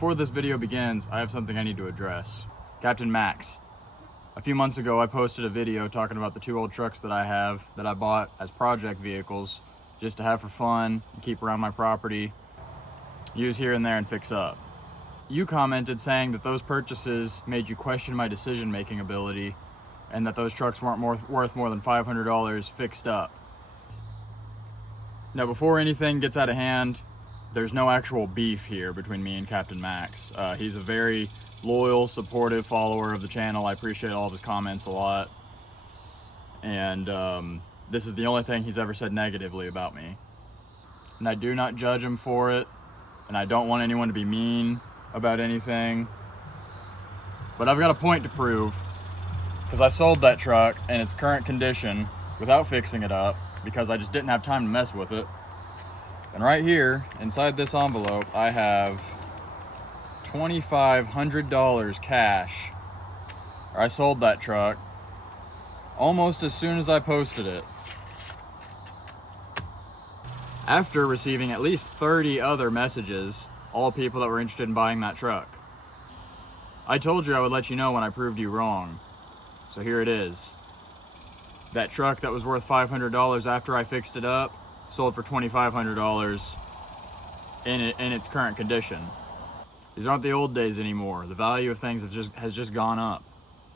Before this video begins, I have something I need to address. Captain Max. A few months ago, I posted a video talking about the 2 old trucks that I have that I bought as project vehicles just to have for fun, keep around my property, use here and there and fix up. You commented saying that those purchases made you question my decision-making ability and that those trucks weren't worth more than $500 fixed up. Now, before anything gets out of hand, there's no actual beef here between me and Captain Max. He's a very loyal, supportive follower of the channel. I appreciate all of his comments a lot. And this is the only thing he's ever said negatively about me. And I do not judge him for it. And I don't want anyone to be mean about anything. But I've got a point to prove. Because I sold that truck in its current condition without fixing it up because I just didn't have time to mess with it. And right here, inside this envelope, I have $2,500 cash. I sold that truck almost as soon as I posted it, after receiving at least 30 other messages, all people that were interested in buying that truck. I told you I would let you know when I proved you wrong. So here it is. That truck that was worth $500 after I fixed it up sold for $2,500 in its current condition. These aren't the old days anymore. The value of things has just gone up.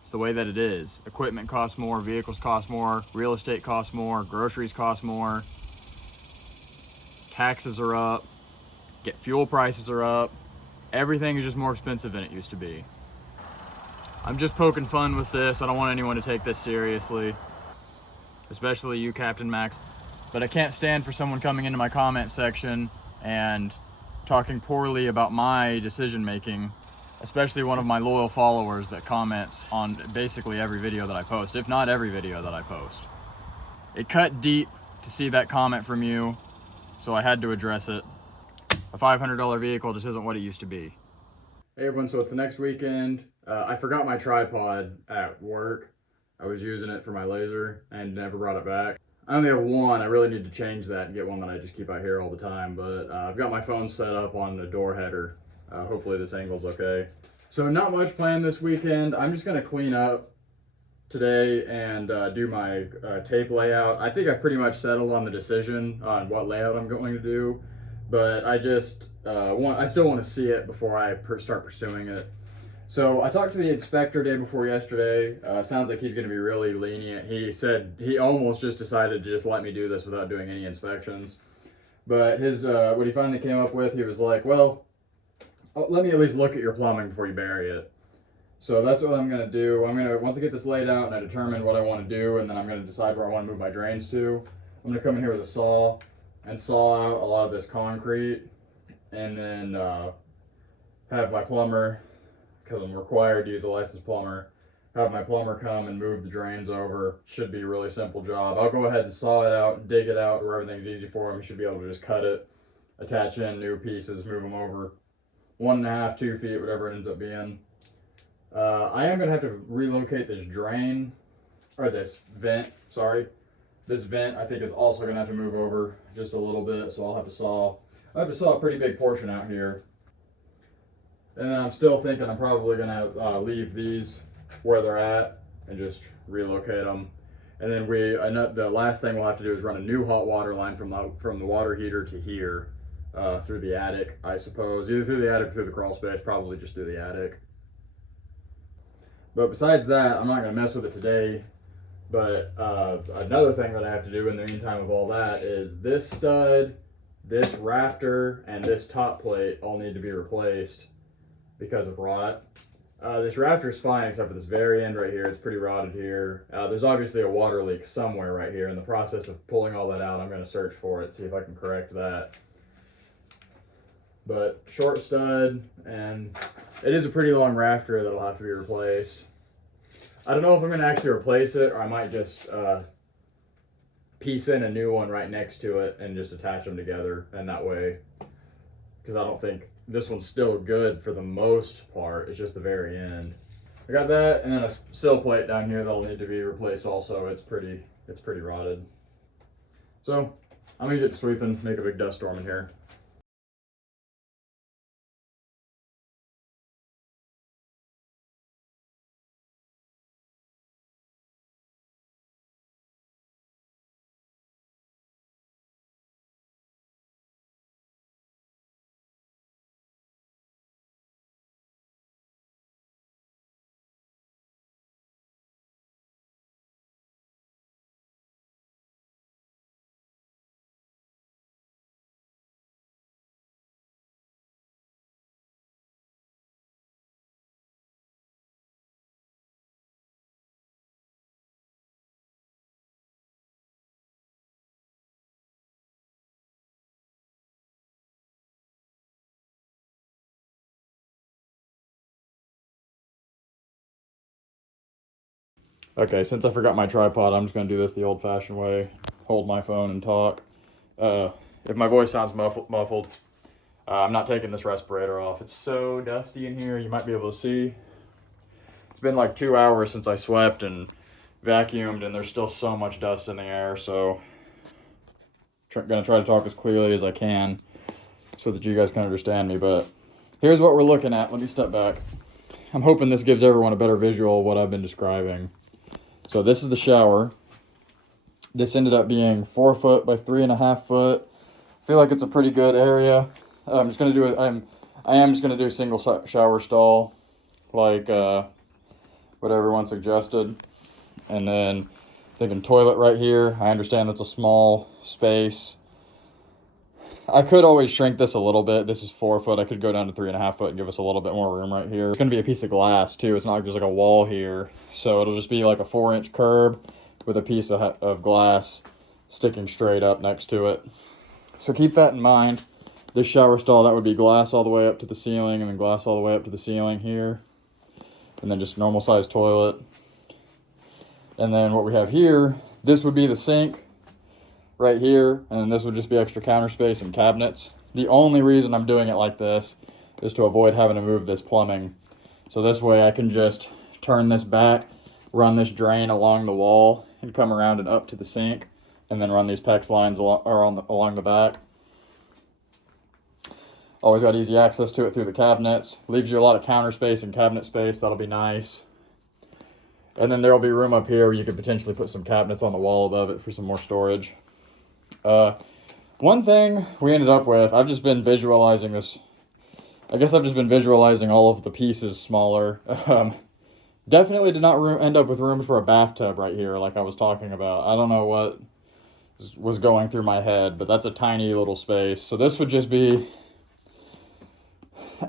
It's the way that it is. Equipment costs more, vehicles cost more, real estate costs more, groceries cost more, taxes are up, fuel prices are up. Everything is just more expensive than it used to be. I'm just poking fun with this. I don't want anyone to take this seriously, especially you, Captain Max. But I can't stand for someone coming into my comment section and talking poorly about my decision making, especially one of my loyal followers that comments on basically every video that I post, if not every video that I post. It cut deep to see that comment from you, so I had to address it. A $500 vehicle just isn't what it used to be. Hey everyone, so it's the next weekend. I forgot my tripod at work. I was using it for my laser and never brought it back. I only have one. I really need to change that and get one that I just keep out here all the time, but I've got my phone set up on the door header. Hopefully this angle's okay. So not much planned this weekend. I'm just gonna clean up today and do my tape layout. I think I've pretty much settled on the decision on what layout I'm going to do, but I just I still want to see it before I start pursuing it. So I talked to the inspector day before yesterday. Sounds like he's going to be really lenient. He said he almost just decided to just let me do this without doing any inspections. But his what he finally came up with, he was like, well, let me at least look at your plumbing before you bury it. So that's what I'm going to do. Once I get this laid out and I determine what I want to do, and then I'm going to decide where I want to move my drains to, I'm going to come in here with a saw and saw out a lot of this concrete, and then have my plumber, because I'm required to use a licensed plumber, have my plumber come and move the drains over. Should be a really simple job. I'll go ahead and saw it out, dig it out where everything's easy for him. He should be able to just cut it, attach in new pieces, move them over 1.5, 2 feet, whatever it ends up being. I am going to have to relocate this drain, or this vent, sorry. This vent I think is also going to have to move over just a little bit, so I'll have to saw a pretty big portion out here. And then I'm still thinking I'm probably going to leave these where they're at and just relocate them. And then the last thing we'll have to do is run a new hot water line from the water heater to here, through the attic, I suppose. Either through the attic or through the crawl space, probably just through the attic. But besides that, I'm not going to mess with it today. But another thing that I have to do in the meantime of all that is this stud, this rafter, and this top plate all need to be replaced because of rot. This rafter is fine except for this very end right here. It's pretty rotted here. There's obviously a water leak somewhere right here. In the process of pulling all that out, I'm going to search for it, see if I can correct that. But short stud, and it is a pretty long rafter that'll have to be replaced. I don't know if I'm going to actually replace it, or I might just piece in a new one right next to it and just attach them together, and that way, because I don't think this one's still good for the most part. It's just the very end. I got that, and then a sill plate down here that'll need to be replaced also. It's pretty rotted. So I'm gonna get sweeping, make a big dust storm in here. Okay, since I forgot my tripod, I'm just gonna do this the old-fashioned way. Hold my phone and talk. If my voice sounds muffled, I'm not taking this respirator off. It's so dusty in here, you might be able to see. It's been like 2 hours since I swept and vacuumed, and there's still so much dust in the air, so gonna try to talk as clearly as I can so that you guys can understand me. But here's what we're looking at. Let me step back. I'm hoping this gives everyone a better visual of what I've been describing. So this is the shower. This ended up being 4 foot by 3.5 foot. I feel like it's a pretty good area. I'm just gonna do it. I am just gonna do a single shower stall, like what everyone suggested, and then thinking toilet right here. I understand that's a small space. I could always shrink this a little bit. This is 4 foot. I could go down to 3.5 foot and give us a little bit more room right here. It's going to be a piece of glass too. It's not like there's like a wall here. So it'll just be like a 4-inch curb with a piece of glass sticking straight up next to it. So keep that in mind. This shower stall, that would be glass all the way up to the ceiling, and then glass all the way up to the ceiling here. And then just normal sized toilet. And then what we have here, this would be the sink right here, and then this would just be extra counter space and cabinets. The only reason I'm doing it like this is to avoid having to move this plumbing. So this way I can just turn this back, run this drain along the wall, and come around and up to the sink, and then run these PEX lines along the back. Always got easy access to it through the cabinets. Leaves you a lot of counter space and cabinet space. That'll be nice. And then there'll be room up here where you could potentially put some cabinets on the wall above it for some more storage. One thing we ended up with, I've just been visualizing this. I guess I've just been visualizing all of the pieces smaller. Definitely did not end up with rooms for a bathtub right here like I was talking about. I don't know what was going through my head, but that's a tiny little space. So this would just be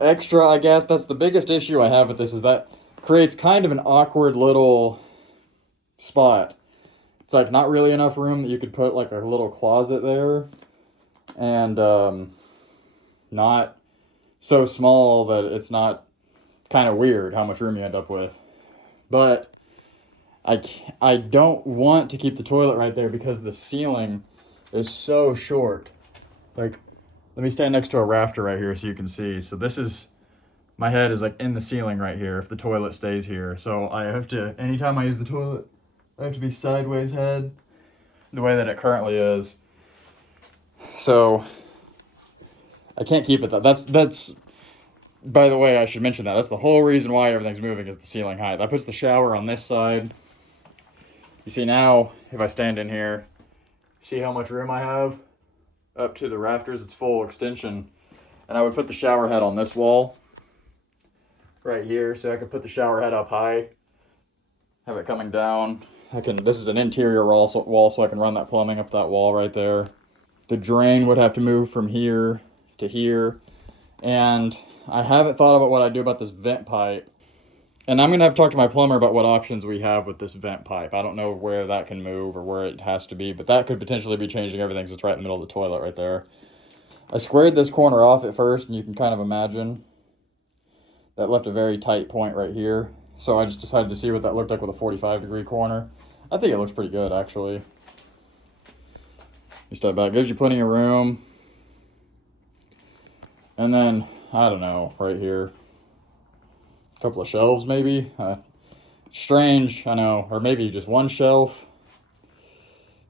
extra, I guess. That's the biggest issue I have with this, is that creates kind of an awkward little spot. It's like not really enough room that you could put like a little closet there, and not so small that it's not kind of weird how much room you end up with. But I don't want to keep the toilet right there because the ceiling is so short. Like, let me stand next to a rafter right here so you can see. So this is, my head is like in the ceiling right here if the toilet stays here. So I have to, anytime I use the toilet, I have to be sideways head the way that it currently is. So I can't keep it that. That's by the way, I should mention that. That's the whole reason why everything's moving, is the ceiling height. That puts the shower on this side. You see now, if I stand in here, see how much room I have up to the rafters? It's full extension. And I would put the shower head on this wall right here, so I could put the shower head up high, have it coming down. This is an interior wall, so I can run that plumbing up that wall right there. The drain would have to move from here to here. And I haven't thought about what I do about this vent pipe. And I'm going to have to talk to my plumber about what options we have with this vent pipe. I don't know where that can move or where it has to be, but that could potentially be changing everything, so it's right in the middle of the toilet right there. I squared this corner off at first, and you can kind of imagine that left a very tight point right here. So I just decided to see what that looked like with a 45-degree corner. I think it looks pretty good, actually. You step back, gives you plenty of room. And then, I don't know, right here, a couple of shelves maybe. Strange, I know, or maybe just one shelf.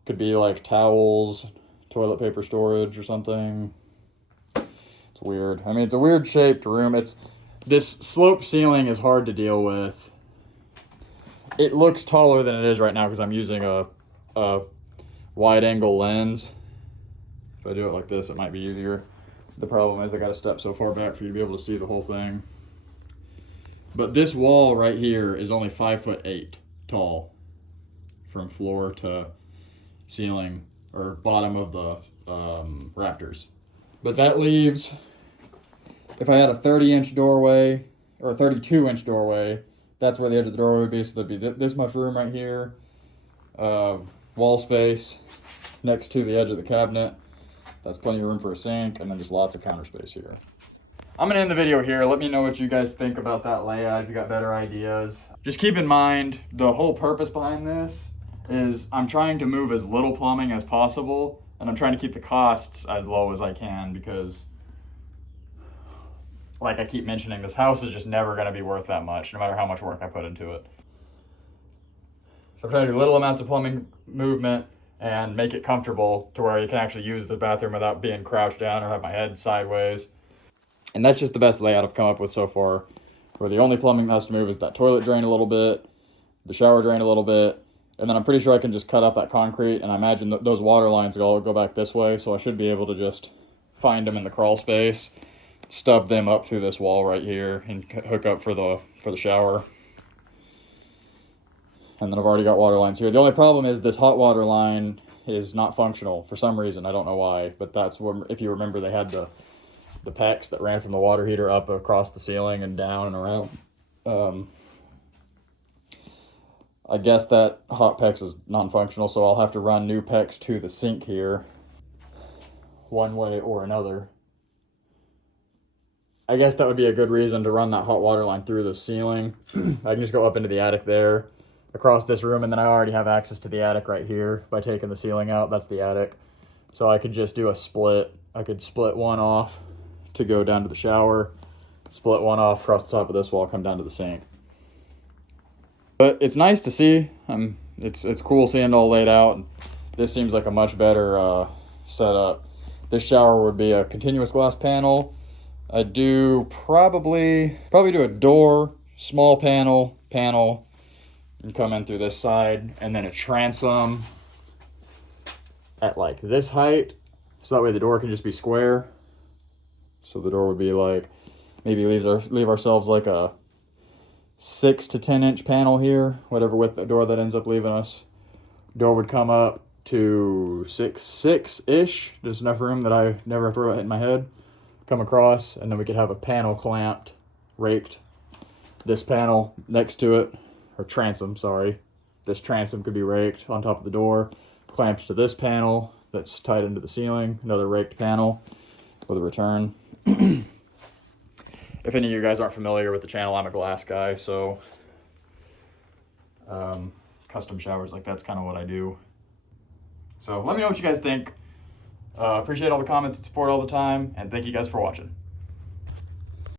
Could be like towels, toilet paper storage or something. It's weird. I mean, it's a weird shaped room. This slope ceiling is hard to deal with. It looks taller than it is right now because I'm using a wide angle lens. If I do it like this, it might be easier. The problem is I got to step so far back for you to be able to see the whole thing. But this wall right here is only 5'8" tall from floor to ceiling, or bottom of the rafters. But that leaves, if I had a 30-inch doorway or a 32-inch doorway, that's where the edge of the doorway would be. So there'd be this much room right here, wall space next to the edge of the cabinet. That's plenty of room for a sink, and then just lots of counter space here. I'm gonna end the video here. Let me know what you guys think about that layout, if you got better ideas. Just keep in mind, the whole purpose behind this is I'm trying to move as little plumbing as possible, and I'm trying to keep the costs as low as I can, because like I keep mentioning, this house is just never gonna be worth that much, no matter how much work I put into it. So I'm trying to do little amounts of plumbing movement and make it comfortable to where you can actually use the bathroom without being crouched down or have my head sideways. And that's just the best layout I've come up with so far, where the only plumbing that has to move is that toilet drain a little bit, the shower drain a little bit, and then I'm pretty sure I can just cut off that concrete, and I imagine those water lines all go back this way, so I should be able to just find them in the crawl space, stub them up through this wall right here, and hook up for the shower. And then I've already got water lines here. The only problem is this hot water line is not functional for some reason. I don't know why, but that's what, if you remember, they had the PEX that ran from the water heater up across the ceiling and down and around. I guess that hot PEX is non-functional, so I'll have to run new PEX to the sink here, one way or another. I guess that would be a good reason to run that hot water line through the ceiling. I can just go up into the attic there, across this room, and then I already have access to the attic right here by taking the ceiling out. That's the attic. So I could just do a split. I could split one off to go down to the shower, split one off across the top of this wall, come down to the sink. But it's nice to see. It's cool seeing it all laid out. And this seems like a much better setup. This shower would be a continuous glass panel. I'd do probably do a door, small panel, and come in through this side, and then a transom at like this height, so that way the door can just be square. So the door would be like, maybe leave ourselves like a 6 to 10 inch panel here, whatever width the door that ends up leaving us. Door would come up to 6'ish, just enough room that I never have to worry about hitting my head. Come across, and then we could have a panel clamped, raked. This panel next to it, or transom, sorry. This transom could be raked on top of the door, clamped to this panel that's tied into the ceiling, another raked panel with a return. If any of you guys aren't familiar with the channel, I'm a glass guy, so custom showers like that's kind of what I do. So let me know what you guys think. Appreciate all the comments and support all the time, and thank you guys for watching.